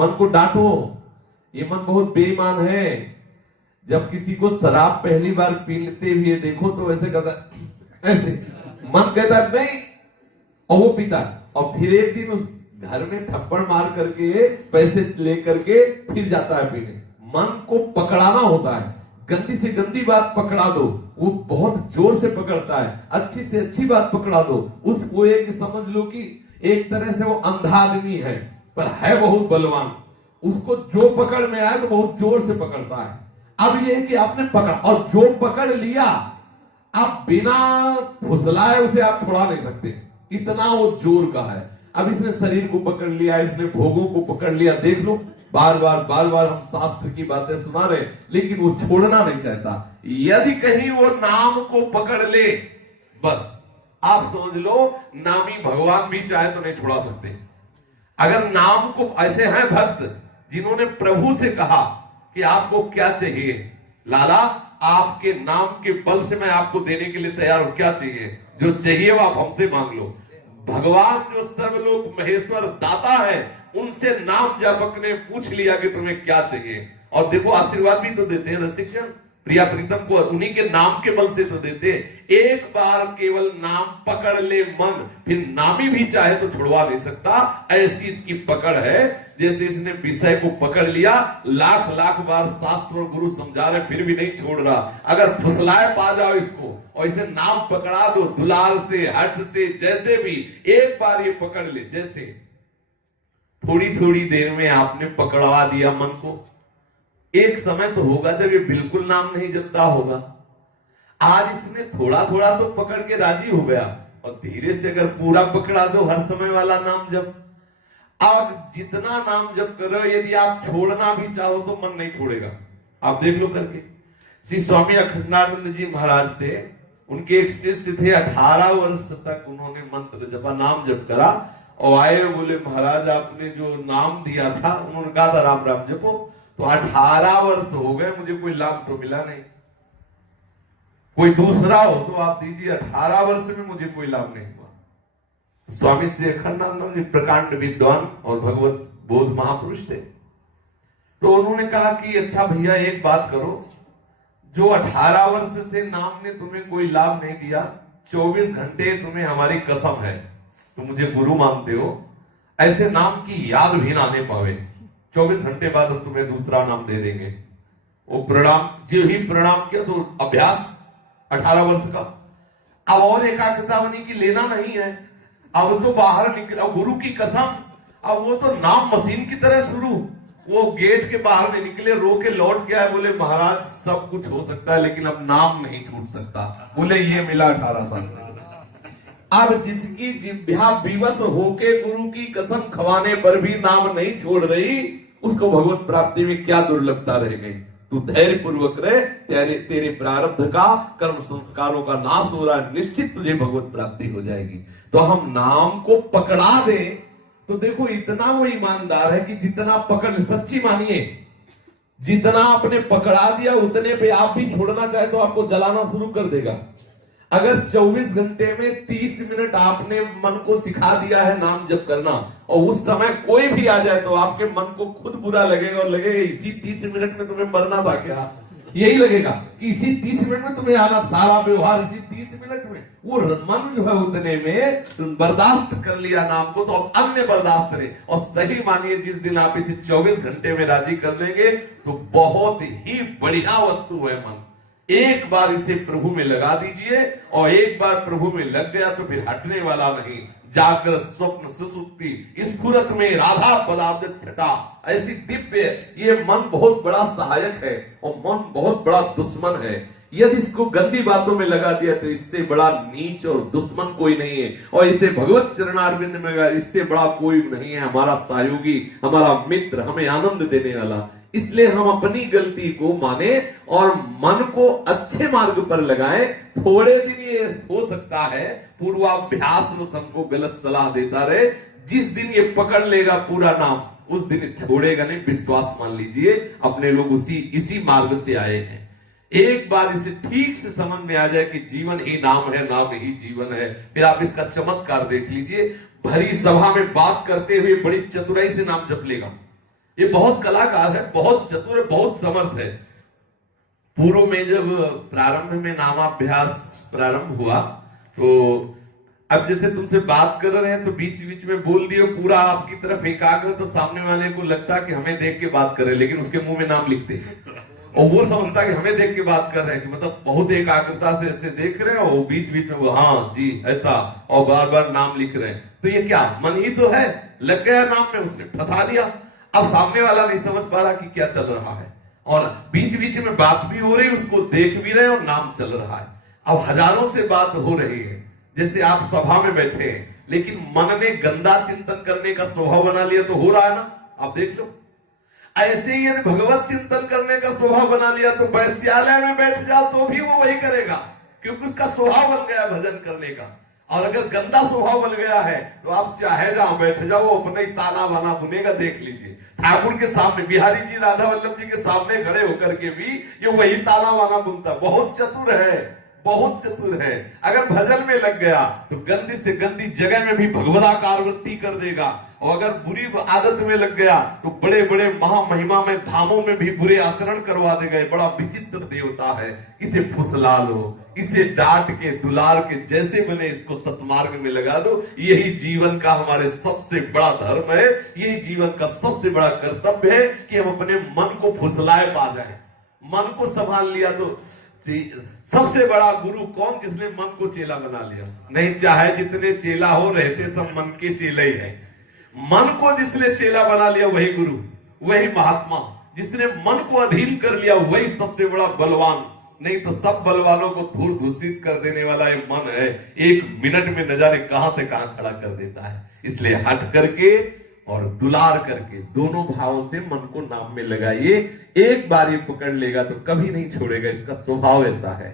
मन को डांटो, ये मन बहुत बेईमान है। जब किसी को शराब पहली बार पीते हुए देखो तो ऐसे कहता है, ऐसे मन कहता है नहीं, और वो पीता है, और फिर एक दिन उस घर में थप्पड़ मार करके पैसे लेकर के फिर जाता है पीने। मन को पकड़ाना होता है, गंदी से गंदी बात पकड़ा दो, वो बहुत जोर से पकड़ता है, अच्छी से अच्छी बात पकड़ा दो, उसको एक समझ लो कि एक तरह से वो अंधा आदमी है पर है बहुत बलवान, उसको जो पकड़ में आए तो बहुत जोर से पकड़ता है। अब ये है कि आपने पकड़ा, और जो पकड़ लिया आप बिना फुसलाए उसे आप छुड़ा नहीं सकते, इतना वो जोर का है। अब इसने शरीर को पकड़ लिया, इसने भोगों को पकड़ लिया, देख लो बार बार हम शास्त्र की बातें सुना रहे, लेकिन वो छोड़ना नहीं चाहता। यदि कहीं वो नाम को पकड़ ले, बस आप समझ लो नामी भगवान भी चाहे तो नहीं छुड़ा सकते। अगर नाम को, ऐसे हैं भक्त जिन्होंने प्रभु से कहा कि आपको क्या चाहिए, लाला आपके नाम के बल से मैं आपको देने के लिए तैयार हूं, क्या चाहिए, जो चाहिए वो आप हमसे मांग लो। भगवान जो सर्वलोक महेश्वर दाता है, उनसे नाम जपक ने पूछ लिया कि तुम्हें क्या चाहिए, और देखो आशीर्वाद भी तो देते हैं रसिकजन, प्रिया प्रीतम को उन्हीं के नाम के बल से तो देते। एक बार केवल नाम पकड़ ले मन, फिर नामी भी चाहे तो छुड़वा नहीं सकता, ऐसी इसकी पकड़ है। जैसे इसने विषय को पकड़ लिया, लाख बार शास्त्र और गुरु समझा रहे फिर भी नहीं छोड़ रहा। अगर फुसलाए पा जाओ इसको और इसे नाम पकड़ा दो, दुलार से हठ से जैसे भी, एक बार ये पकड़ ले, जैसे थोड़ी देर में आपने पकड़वा दिया मन को, एक समय तो होगा जब ये बिल्कुल नाम नहीं जपता होगा। आज इसने थोड़ा तो पकड़ के राजी हो गया, और धीरे से अगर पूरा पकड़ा दो हर समय वाला नाम जप, अब जितना नाम जप करो, यदि आप छोड़ना भी चाहो तो मन नहीं छोड़ेगा। आप देख लो करके। श्री स्वामी अखंडानंद जी महाराज से उनके एक शिष्य थे, 18 वर्ष तक उन्होंने मंत्र जपा, नाम जप करा, और आए बोले महाराज आपने जो नाम दिया था, उन्होंने कहा था राम राम जपो, तो 18 वर्ष हो गए, मुझे कोई लाभ तो मिला नहीं। कोई दूसरा हो तो आप दीजिए, 18 वर्ष में मुझे कोई लाभ नहीं हुआ। स्वामी श्री अखंडानंद जी प्रकांड विद्वान और भगवत बोध महापुरुष थे, तो उन्होंने कहा कि अच्छा भैया एक बात करो, जो 18 वर्ष से नाम ने तुम्हें कोई लाभ नहीं दिया, 24 घंटे तुम्हें हमारी कसम है, तुम मुझे गुरु मानते हो, ऐसे नाम की याद भी ना आने पावे, 24 घंटे बाद तुम्हें दूसरा नाम दे देंगे। वो प्रणाम, जो ही प्रणाम किया तो अभ्यास 18 वर्ष का, अब और एकाग्रता बनी कि लेना नहीं है, अब तो बाहर निकला, गुरु की कसम, अब वो तो नाम मशीन की तरह शुरू, वो गेट के बाहर नहीं निकले, रो के लौट गया, बोले महाराज सब कुछ हो सकता है लेकिन अब नाम नहीं छूट सकता। बोले ये मिला 18 साल में। अब जिसकी जिह्वा विवश होके गुरु की कसम खवाने पर भी नाम नहीं छोड़ रही, उसको भगवत प्राप्ति में क्या दुर्लभता रह गई। तू धैर्य पूर्वक रहे, तेरे प्रारब्ध का, कर्म संस्कारों का नाश हो रहा है, निश्चित तुझे भगवत प्राप्ति हो जाएगी। तो हम नाम को पकड़ा दें तो देखो इतना वो ईमानदार है कि जितना पकड़, सच्ची मानिए, जितना आपने पकड़ा दिया उतने पे आप भी छोड़ना चाहे तो आपको जलाना शुरू कर देगा। अगर 24 घंटे में 30 मिनट आपने मन को सिखा दिया है नाम जप करना, और उस समय कोई भी आ जाए तो आपके मन को खुद बुरा लगेगा, और लगेगा इसी 30 मिनट में तुम्हें मरना था क्या, यही लगेगा कि इसी 30 मिनट में तुम्हें आना, सारा व्यवहार इसी 30 मिनट में। वो मन जो है उतने में बर्दाश्त कर लिया नाम को, तो अब अन्य बर्दाश्त करे। और सही मानिए जिस दिन आप इसे 24 घंटे में राजी कर देंगे तो बहुत ही बढ़िया वस्तु है मन। एक बार इसे प्रभु में लगा दीजिए, और एक बार प्रभु में लग गया तो फिर हटने वाला नहीं। जागृत स्वप्न सुसुप्ति स्फुरत में राधा पदार्थ छटा, ऐसी दिव्य, ये मन बहुत बड़ा सहायक है और मन बहुत बड़ा दुश्मन है। यदि इसको गंदी बातों में लगा दिया तो इससे बड़ा नीच और दुश्मन कोई नहीं है, और इसे भगवत चरणारविंद में लगा, इससे बड़ा कोई नहीं है, हमारा सहयोगी, हमारा मित्र, हमें आनंद देने वाला। इसलिए हम अपनी गलती को माने और मन को अच्छे मार्ग पर लगाएं। थोड़े दिन ये हो सकता है पूर्वाभ्यास में सबको गलत सलाह देता रहे, जिस दिन ये पकड़ लेगा पूरा नाम उस दिन छोड़ेगा नहीं, विश्वास मान लीजिए। अपने लोग इसी मार्ग से आए हैं। एक बार इसे ठीक से समझ में आ जाए कि जीवन ही नाम है, नाम ही जीवन है, फिर आप इसका चमत्कार देख लीजिए। भरी सभा में बात करते हुए बड़ी चतुराई से नाम जप लेगा। ये बहुत कलाकार है, बहुत चतुर है, बहुत समर्थ है। पूर्व में जब प्रारंभ में नामाभ्यास प्रारंभ हुआ तो अब जैसे तुमसे बात कर रहे हैं तो बीच बीच में बोल दिए पूरा आपकी तरफ एकाग्र, तो सामने वाले को लगता कि हमें देख के बात कर रहे हैं, लेकिन उसके मुंह में नाम लिखते हैं और वो समझता कि हमें देख के बात कर रहे हैं, कि मतलब बहुत एकाग्रता से ऐसे देख रहे हैं और बीच बीच में वो हाँ जी ऐसा और बार बार नाम लिख रहे हैं। तो ये क्या मन ही तो है, लग गया नाम में, उसने फंसा लिया। अब सामने वाला नहीं समझ पा रहा कि क्या चल रहा है और बीच बीच में बात भी हो रही, उसको देख भी रहे और नाम चल रहा है। अब हजारों से बात हो रही है, जैसे आप सभा में बैठे हैं, लेकिन मन ने गंदा चिंतन करने का स्वभाव बना लिया तो हो रहा है ना, आप देख लो। ऐसे ही यदि भगवत चिंतन करने का स्वभाव बना लिया तो वैश्यालय में बैठ जाओ तो भी वो वही करेगा, क्योंकि उसका स्वभाव बन गया भजन करने का। और अगर गंदा स्वभाव बन गया है तो आप चाहे जहां बैठ जाओ, वो अपने ही ताना बाना बुनेगा। देख लीजिए ठाकुर के सामने, बिहारी जी राधा वल्लभ जी के सामने खड़े होकर के भी ये वही ताना बाना बुनता। बहुत चतुर है, बहुत चतुर है। अगर भजन में लग गया तो गंदी से गंदी जगह में भी भगवदाकार वृत्ति कर देगा, और अगर बुरी आदत में लग गया तो बड़े बड़े महामहिमा में धामों में भी बुरे आचरण करवा देगा। बड़ा विचित्र देवता है, इसे फुसला लो, इसे डांट के दुलार के जैसे बने इसको सतमार्ग में लगा दो। यही जीवन का हमारे सबसे बड़ा धर्म है, यही जीवन का सबसे बड़ा कर्तव्य है कि हम अपने मन को फुसलाए पा जाए। मन को संभाल लिया तो सबसे बड़ा गुरु कौन, जिसने मन को चेला बना लिया। नहीं, चाहे जितने चेला हो, रहते सब मन के चेले ही है। मन को जिसने चेला बना लिया वही गुरु, वही महात्मा। जिसने मन को अधीन कर लिया वही सबसे बड़ा बलवान। नहीं तो सब बलवानों को धूल दूषित कर देने वाला ये मन है, एक मिनट में न जाने कहां से कहां खड़ा कर देता है। इसलिए हट करके और दुलार करके दोनों भावों से मन को नाम में लगाइए। एक बार ये पकड़ लेगा तो कभी नहीं छोड़ेगा, इसका स्वभाव ऐसा है।